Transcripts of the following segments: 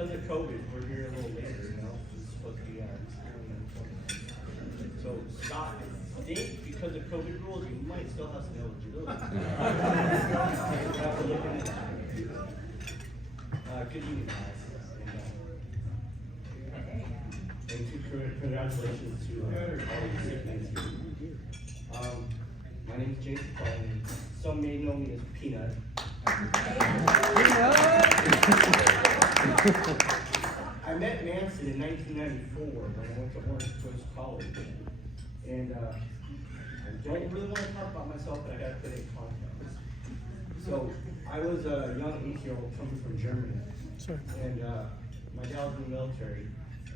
because of COVID, we're here a little later, you know, it's supposed to be so Scott, I think because of COVID rules, you might still have some eligibility. Have to look into that. Good evening, guys. And congratulations to all the recipients here. My name is James Paul, and some may know me as Peanut. I met Manson in 1994 when I went to Orange Coast College. And I don't really want to talk about myself, but I got to put it in context. So I was a young 8-year-old coming from Germany. And my dad was in the military,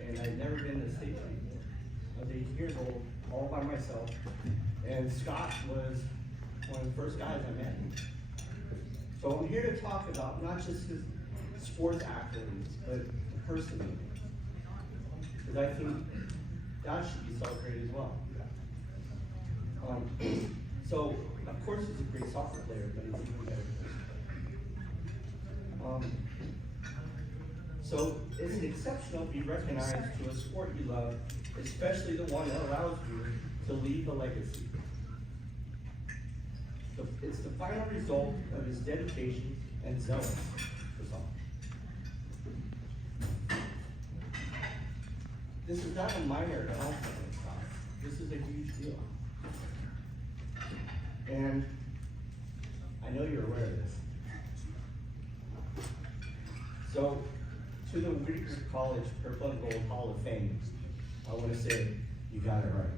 and I'd never been to the States before. I was 8 years old, all by myself. And Scott was one of the first guys I met. So I'm here to talk about not just his sports accolades, but the person. Because I think that should be celebrated as well. So, of course, he's a great soccer player, but he's even better. So, it's exceptional to be recognized to a sport you love, especially the one that allows you to leave a legacy. So it's the final result of his dedication and zealous for soccer. This is not a minor accomplishment, Scott. This is a huge deal. And I know you're aware of this. So, to the Whittier College Purple and Gold Hall of Fame, I want to say, you got it right.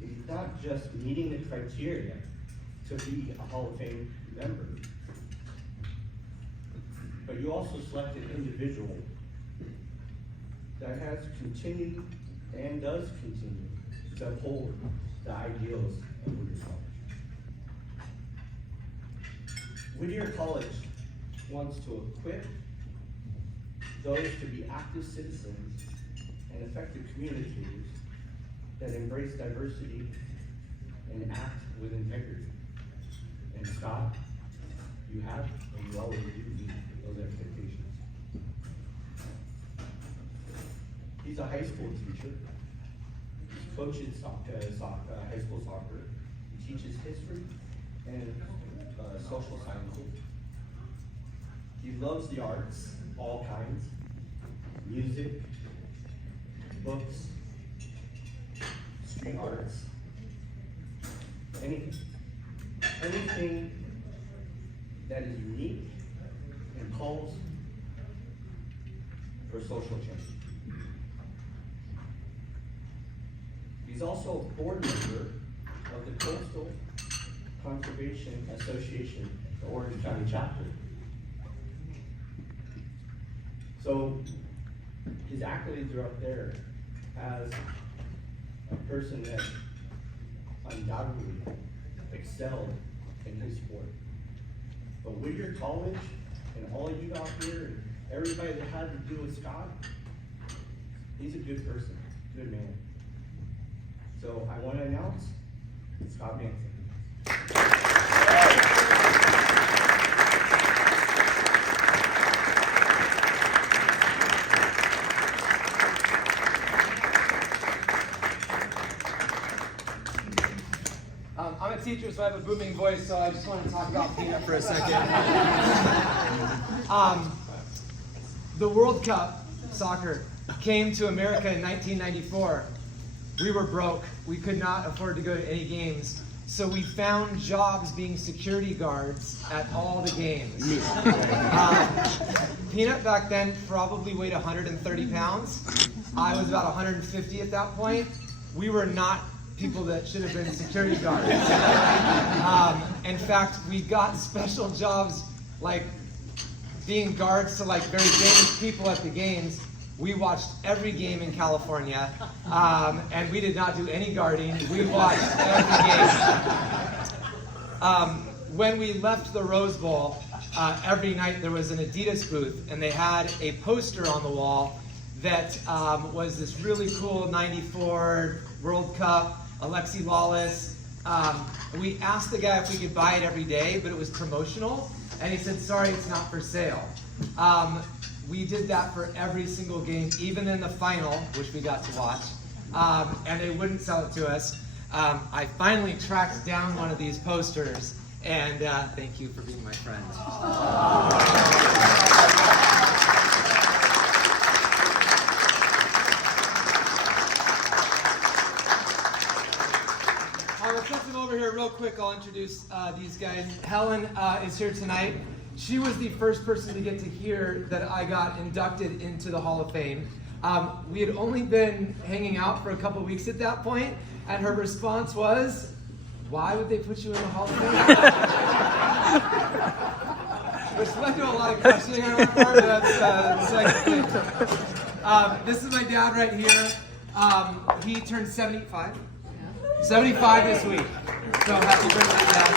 He's not just meeting the criteria to be a Hall of Fame member, but you also select an individual that has continued and does continue to uphold the ideals of Whittier College. Whittier College wants to equip those to be active citizens and effective communicators that embrace diversity and act with integrity. And Scott, you have and you always do meet those expectations. He's a high school teacher. He coaches high school soccer. He teaches history and social sciences. He loves the arts, all kinds, music, books, street arts, anything that is unique and calls for social change. He's also a board member of the Coastal Conservation Association, the Orange County chapter. So his accolades are up there as a person that undoubtedly excelled in his sport. But Whittier College and all of you out here and everybody that had to do with Scott, he's a good person, good man. So I want to announce Scott Manson. I'm a teacher, so I have a booming voice, so I just want to talk about Peanut for a second. The World Cup soccer came to America in 1994. We were broke. We could not afford to go to any games. So we found jobs being security guards at all the games. Peanut back then probably weighed 130 pounds. I was about 150 at that point. We were not people that should have been security guards. In fact, we got special jobs like being guards to like very famous people at the games. We watched every game in California, and we did not do any guarding. We watched every game. When we left the Rose Bowl, every night there was an Adidas booth, and they had a poster on the wall that was this really cool '94 World Cup, Alexi Lawless. We asked the guy if we could buy it every day, but it was promotional. and he said, sorry, it's not for sale. We did that for every single game, even in the final, which we got to watch, and they wouldn't sell it to us. I finally tracked down one of these posters, and thank you for being my friend. Let's come over here real quick. I'll introduce these guys. Helen is here tonight. She was the first person to get to hear that I got inducted into the Hall of Fame. We had only been hanging out for a couple weeks at that point, and her response was, why would they put you in the Hall of Fame? Which led to a lot of questioning on our part, but that's the second thing. This is my dad right here. He turned 75. 75 this week. So happy birthday, Dad.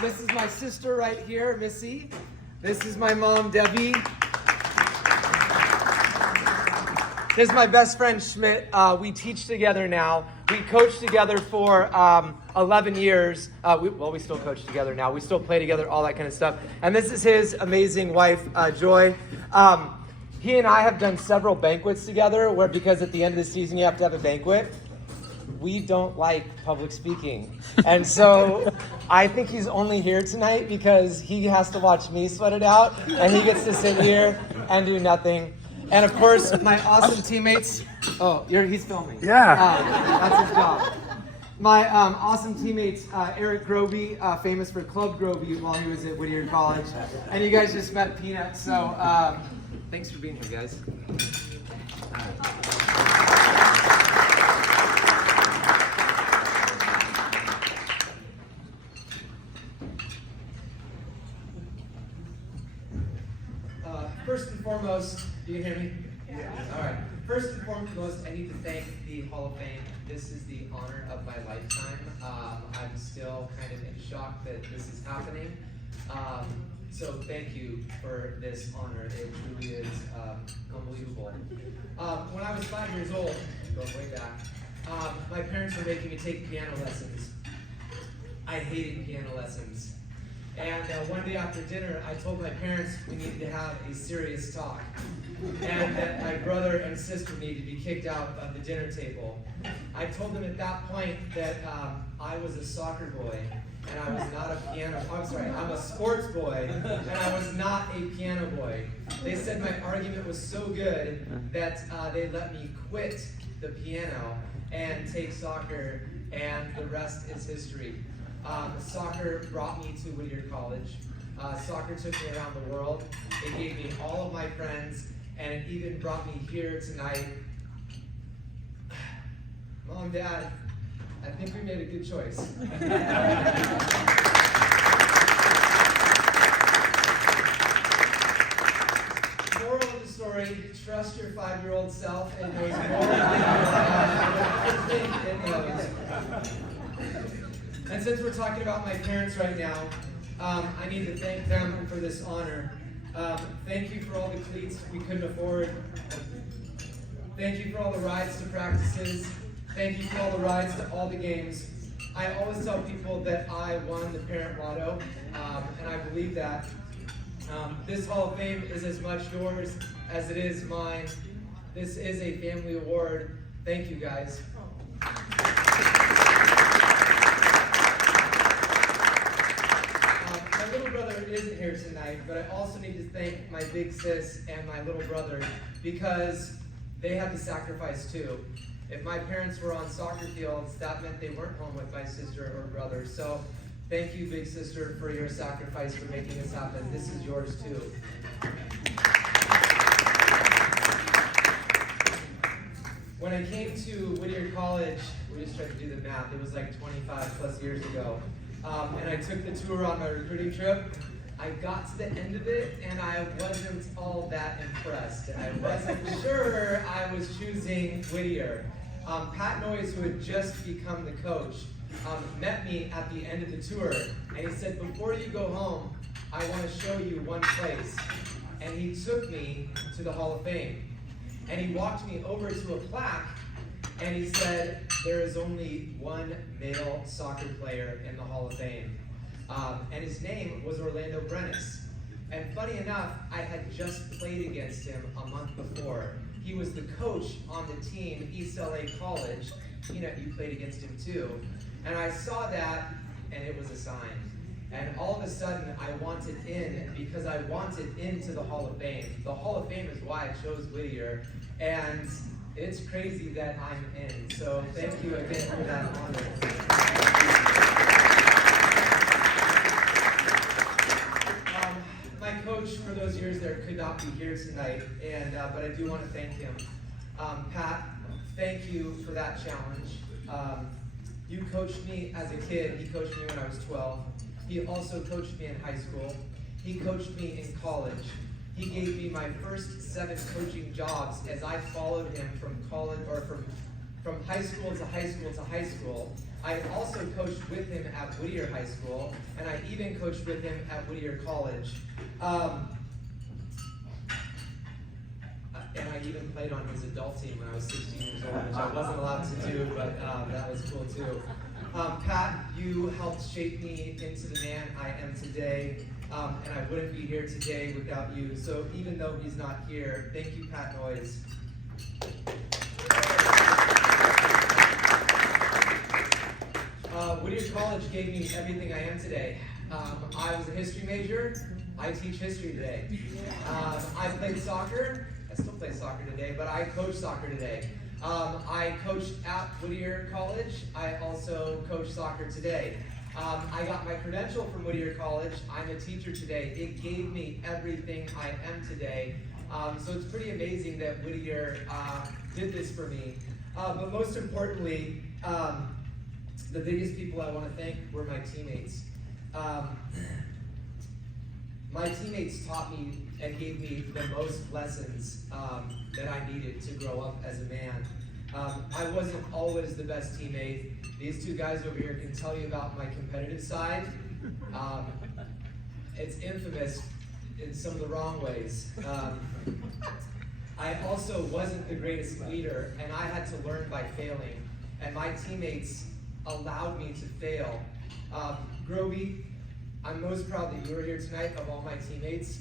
This is my sister right here, Missy. This is my mom, Debbie. This is my best friend, Schmidt. We teach together now. We coach together for 11 years. We still coach together now. We still play together, all that kind of stuff. And this is his amazing wife, Joy. He and I have done several banquets together where, because at the end of the season you have to have a banquet. We don't like public speaking. And so I think he's only here tonight because he has to watch me sweat it out, and he gets to sit here and do nothing. And of course, my awesome teammates. Oh, he's filming. Yeah. That's his job. My awesome teammates, Eric Groby, famous for Club Groby while he was at Whittier College. And you guys just met Peanut, so thanks for being here, guys. First and foremost, do you hear me? Yeah. All right. First and foremost, I need to thank the Hall of Fame. This is the honor of my lifetime. I'm still kind of in shock that this is happening. So thank you for this honor. It truly is unbelievable. When I was 5 years old, going way back, my parents were making me take piano lessons. I hated piano lessons. And one day after dinner, I told my parents we needed to have a serious talk, and that my brother and sister needed to be kicked out of the dinner table. I told them at that point that I was a soccer boy, and I was not a piano. I'm a sports boy, and I was not a piano boy. They said my argument was so good that they let me quit the piano and take soccer, and the rest is history. Soccer brought me to Whittier College. Soccer took me around the world. It gave me all of my friends, and it even brought me here tonight. Mom, Dad, I think we made a good choice. Moral of the story, trust your 5-year-old self. It knows more than you think it knows. And since we're talking about my parents right now, I need to thank them for this honor. Thank you for all the cleats we couldn't afford. Thank you for all the rides to practices. Thank you for all the rides to all the games. I always tell people that I won the parent lotto, and I believe that. This Hall of Fame is as much yours as it is mine. This is a family award. Thank you, guys. My little brother isn't here tonight, but I also need to thank my big sis and my little brother because they had to sacrifice too. If my parents were on soccer fields, that meant they weren't home with my sister or brother. So thank you, big sister, for your sacrifice for making this happen. This is yours too. When I came to Whittier College, we just tried to do the math, it was like 25 plus years ago. And I took the tour on my recruiting trip. I got to the end of it and I wasn't all that impressed. And I wasn't sure I was choosing Whittier. Pat Noyes, who had just become the coach, met me at the end of the tour. And he said, before you go home, I want to show you one place. And he took me to the Hall of Fame. And he walked me over to a plaque and he said, there is only one male soccer player in the Hall of Fame. and his name was Orlando Brennis. And funny enough, I had just played against him a month before. He was the coach on the team, East LA College. You played against him too. And I saw that, and it was a sign. And all of a sudden, I wanted in because I wanted into the Hall of Fame. The Hall of Fame is why I chose Whittier, and it's crazy that I'm in. So thank you again for that honor. My coach for those years there could not be here tonight, and but I do want to thank him. Pat, thank you for that challenge. You coached me as a kid. He coached me when I was 12. He also coached me in high school. He coached me in college. He gave me my first 7 coaching jobs as I followed him from college, or from high school to high school to high school. I also coached with him at Whittier High School, and I even coached with him at Whittier College. And I even played on his adult team when I was 16 years old, which I wasn't allowed to do, but that was cool too. Pat, you helped shape me into the man I am today, and I wouldn't be here today without you. So even though he's not here, thank you, Pat Noyes. Whittier College gave me everything I am today. I was a history major. I teach history today. I played soccer. I still play soccer today, but I coach soccer today. I coached at Whittier College. I also coach soccer today. I got my credential from Whittier College. I'm a teacher today. It gave me everything I am today. So it's pretty amazing that Whittier did this for me. But most importantly, the biggest people I want to thank were my teammates. My teammates taught me and gave me the most lessons that I needed to grow up as a man. I wasn't always the best teammate. These 2 guys over here can tell you about my competitive side. It's infamous in some of the wrong ways. I also wasn't the greatest leader, and I had to learn by failing. And my teammates allowed me to fail. Groby, I'm most proud that you were here tonight of all my teammates.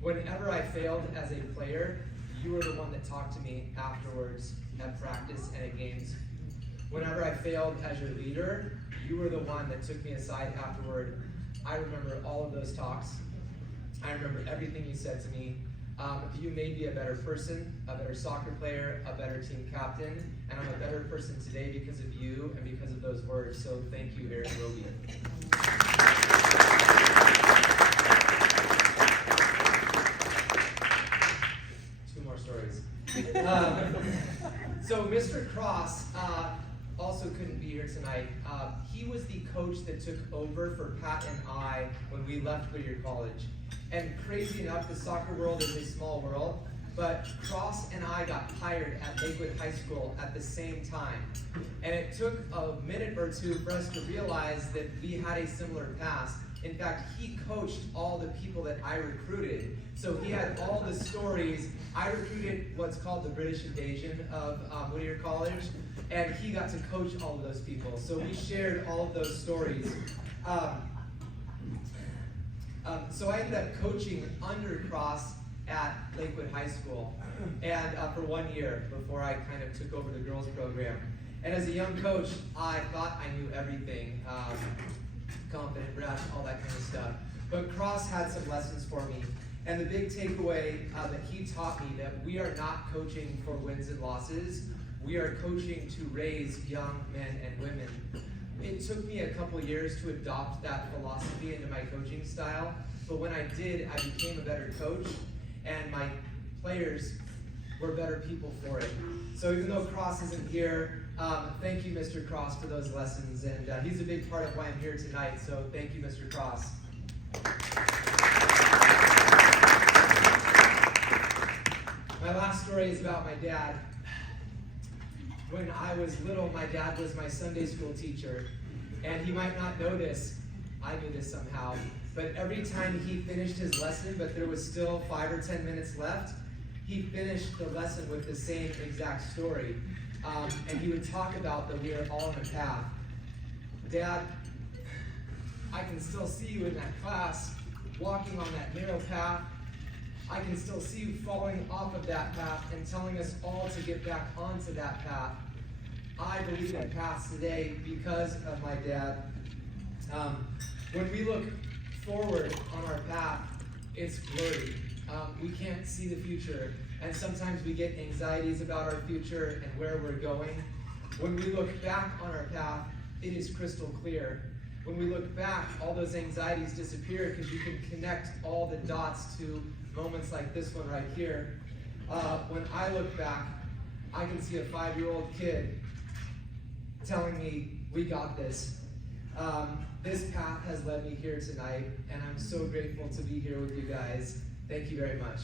Whenever I failed as a player, you were the one that talked to me afterwards at practice and at games. Whenever I failed as your leader, you were the one that took me aside afterward. I remember all of those talks. I remember everything you said to me. You made me a better person, a better soccer player, a better team captain, and I'm a better person today because of you and because of those words. So thank you, Eric Robian. 2 more stories. So Mr. Cross also couldn't be here tonight. He was the coach that took over for Pat and I when we left Whittier College. And crazy enough, the soccer world is a small world, but Cross and I got hired at Lakewood High School at the same time. And it took a minute or 2 for us to realize that we had a similar past. In fact, he coached all the people that I recruited. So he had all the stories. I recruited what's called the British invasion of Whittier College, and he got to coach all of those people. So we shared all of those stories. So I ended up coaching under Cross at Lakewood High School, and for 1 year before I kind of took over the girls program. And as a young coach, I thought I knew everything, confident, brash, all that kind of stuff. But Cross had some lessons for me. And the big takeaway that he taught me, that we are not coaching for wins and losses. We are coaching to raise young men and women. It took me a couple years to adopt that philosophy into my coaching style. But when I did, I became a better coach, and my players were better people for it. So even though Cross isn't here, thank you, Mr. Cross, for those lessons. And he's a big part of why I'm here tonight. So thank you, Mr. Cross. My last story is about my dad. When I was little, my dad was my Sunday school teacher. And he might not know this. I knew this somehow. But every time he finished his lesson, but there was still 5 or 10 minutes left, he finished the lesson with the same exact story. And he would talk about that we are all on a path. Dad, I can still see you in that class, walking on that narrow path. I can still see you falling off of that path and telling us all to get back onto that path. I believe in paths today because of my dad. When we look forward on our path, it's blurry. We can't see the future, and sometimes we get anxieties about our future and where we're going. When we look back on our path, it is crystal clear. When we look back, all those anxieties disappear because you can connect all the dots to moments like this one right here. When I look back, I can see a 5-year-old kid telling me, we got this. This path has led me here tonight, and I'm so grateful to be here with you guys. Thank you very much.